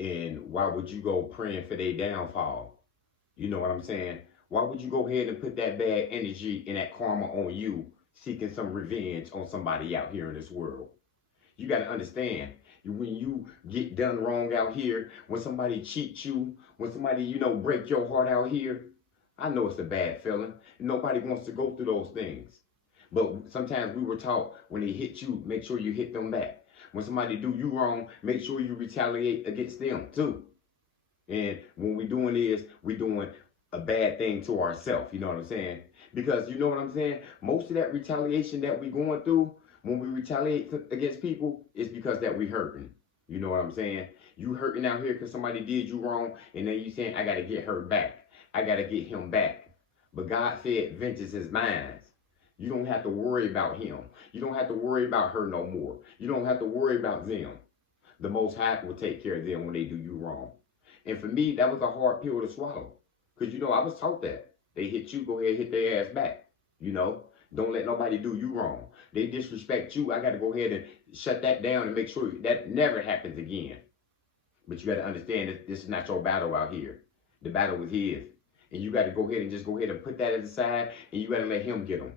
And why would you go praying for their downfall? You know what I'm saying? Why would you go ahead and put that bad energy and that karma on you, seeking some revenge on somebody out here in this world? You got to understand, when you get done wrong out here, when somebody cheats you, when somebody, break your heart out here, I know it's a bad feeling. Nobody wants to go through those things. But sometimes we were taught, when they hit you, make sure you hit them back. When somebody do you wrong, make sure you retaliate against them too. And when we doing this, we doing a bad thing to ourselves. You know what I'm saying? Because you know what I'm saying? Most of that retaliation that we going through, when we retaliate against people, is because that we hurting. You know what I'm saying? You hurting out here because somebody did you wrong, and then you saying, I got to get her back. I got to get him back. But God said, vengeance is mine. You don't have to worry about him. You don't have to worry about her no more. You don't have to worry about them. The Most High will take care of them when they do you wrong. And for me, that was a hard pill to swallow. Because, I was taught that. They hit you, go ahead and hit their ass back. Don't let nobody do you wrong. They disrespect you, I got to go ahead and shut that down and make sure that never happens again. But you got to understand that this is not your battle out here. The battle is his. And you got to go ahead and put that aside, and you got to let him get them.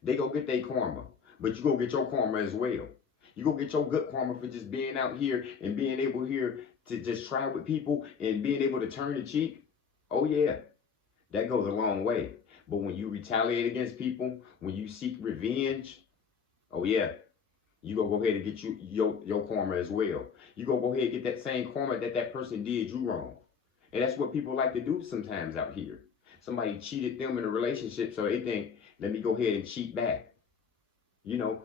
They go get their karma, but you go get your karma as well. You go get your good karma for just being out here and being able here to just try with people and being able to turn the cheek. Oh yeah, that goes a long way. But when you retaliate against people, when you seek revenge, oh yeah, you gonna go ahead and get your karma as well. You gonna go ahead and get that same karma that person did you wrong. And that's what people like to do sometimes out here. Somebody cheated them in a relationship, so they think, let me go ahead and cheat back.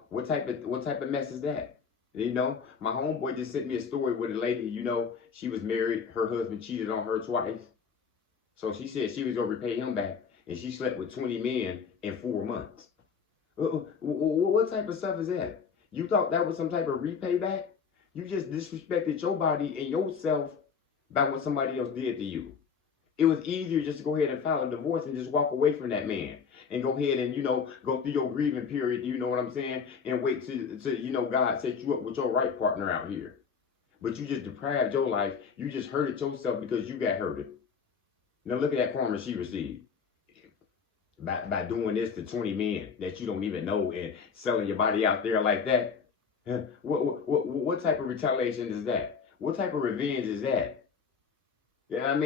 What type of mess is that? My homeboy just sent me a story with a lady, she was married, her husband cheated on her twice. So she said she was gonna repay him back, and she slept with 20 men in 4 months. What type of stuff is that? You thought that was some type of repay back? You just disrespected your body and yourself by what somebody else did to you. It was easier just to go ahead and file a divorce and just walk away from that man and go ahead and, go through your grieving period, you know what I'm saying? And wait till God set you up with your right partner out here. But you just deprived your life. You just hurted yourself because you got hurted. Now look at that karma she received. By doing this to 20 men that you don't even know and selling your body out there like that. What type of retaliation is that? What type of revenge is that? Yeah,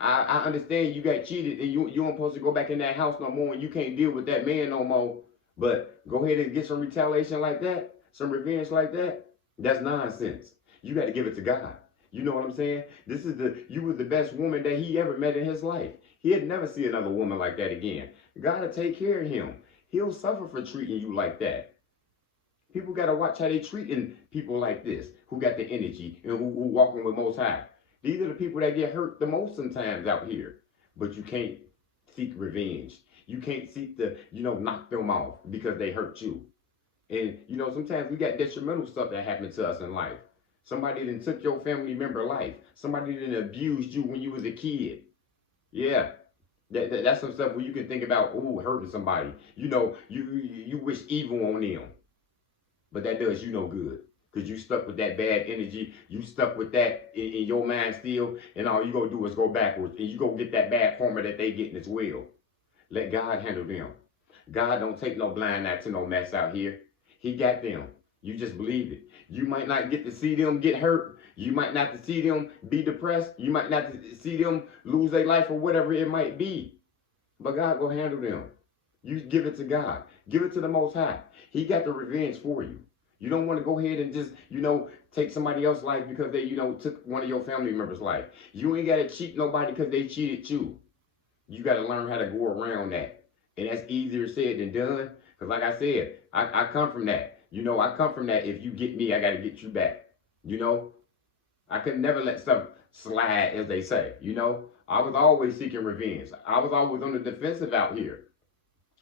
I understand you got cheated and you don't supposed to go back in that house no more and you can't deal with that man no more. But go ahead and get some retaliation like that, some revenge like that. That's nonsense. You got to give it to God. You know what I'm saying? You was the best woman that he ever met in his life. He'd never see another woman like that again. God will take care of him. He'll suffer for treating you like that. People got to watch how they treating people like this, who got the energy and who walking with Most High. These are the people that get hurt the most sometimes out here. But you can't seek revenge. You can't seek to, knock them off because they hurt you. And, sometimes we got detrimental stuff that happened to us in life. Somebody done took your family member life. Somebody done abused you when you was a kid. Yeah. That's some stuff where you can think about, hurting somebody. You wish evil on them. But that does you no good. Because you stuck with that bad energy. You stuck with that in your mind still. And all you going to do is go backwards. And you go get that bad karma that they getting as well. Let God handle them. God don't take no blind eye to no mess out here. He got them. You just believe it. You might not get to see them get hurt. You might not to see them be depressed. You might not to see them lose their life or whatever it might be. But God will handle them. You give it to God. Give it to the Most High. He got the revenge for you. You don't want to go ahead and just, take somebody else's life because they, took one of your family members' life. You ain't got to cheat nobody because they cheated you. You got to learn how to go around that. And that's easier said than done. Because like I said, I come from that. I come from that. If you get me, I got to get you back. I could never let stuff slide, as they say. I was always seeking revenge. I was always on the defensive out here.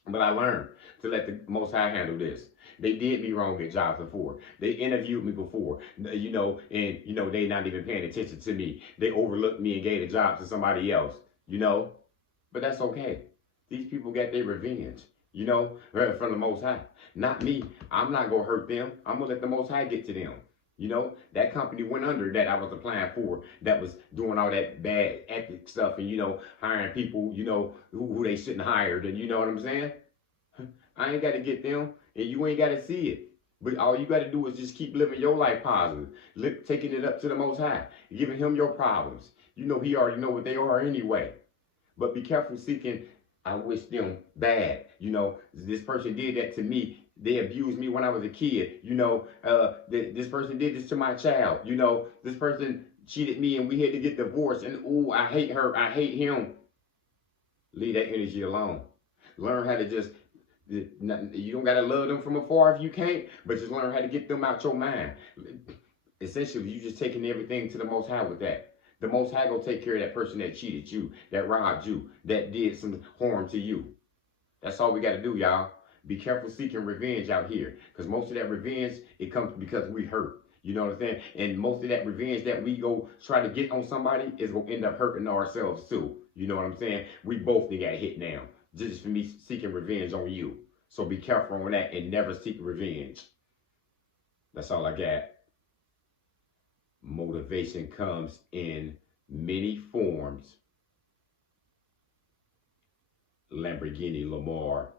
But I learned to let the Most High handle this. They did me wrong at jobs before. They interviewed me before, and they not even paying attention to me. They overlooked me and gave the job to somebody else, But that's okay. These people got their revenge, from the Most High. Not me. I'm not going to hurt them. I'm going to let the Most High get to them. You know, that company went under that I was applying for, that was doing all that bad ethic stuff and, you know, hiring people, you know, who they shouldn't hired. And you know what I'm saying? I ain't got to get them, and you ain't got to see it. But all you got to do is just keep living your life positive, taking it up to the Most High, giving Him your problems. You know He already know what they are anyway. But be careful seeking. I wish them bad. You know, this person did that to me. They abused me when I was a kid. You know, this person did this to my child. You know, this person cheated me and we had to get divorced. And ooh, I hate her. I hate him. Leave that energy alone. Learn how to just, you don't got to love them from afar if you can't, but just learn how to get them out your mind. Essentially, you just taking everything to the Most High with that. The Most High gonna take care of that person that cheated you, that robbed you, that did some harm to you. That's all we got to do, y'all. Be careful seeking revenge out here, because most of that revenge, it comes because we hurt. You know what I'm saying? And most of that revenge that we go try to get on somebody is gonna end up hurting ourselves too. You know what I'm saying? We both got hit now, just for me seeking revenge on you. So be careful on that and never seek revenge. That's all I got. Motivation comes in many forms. Lamborghini Lamar.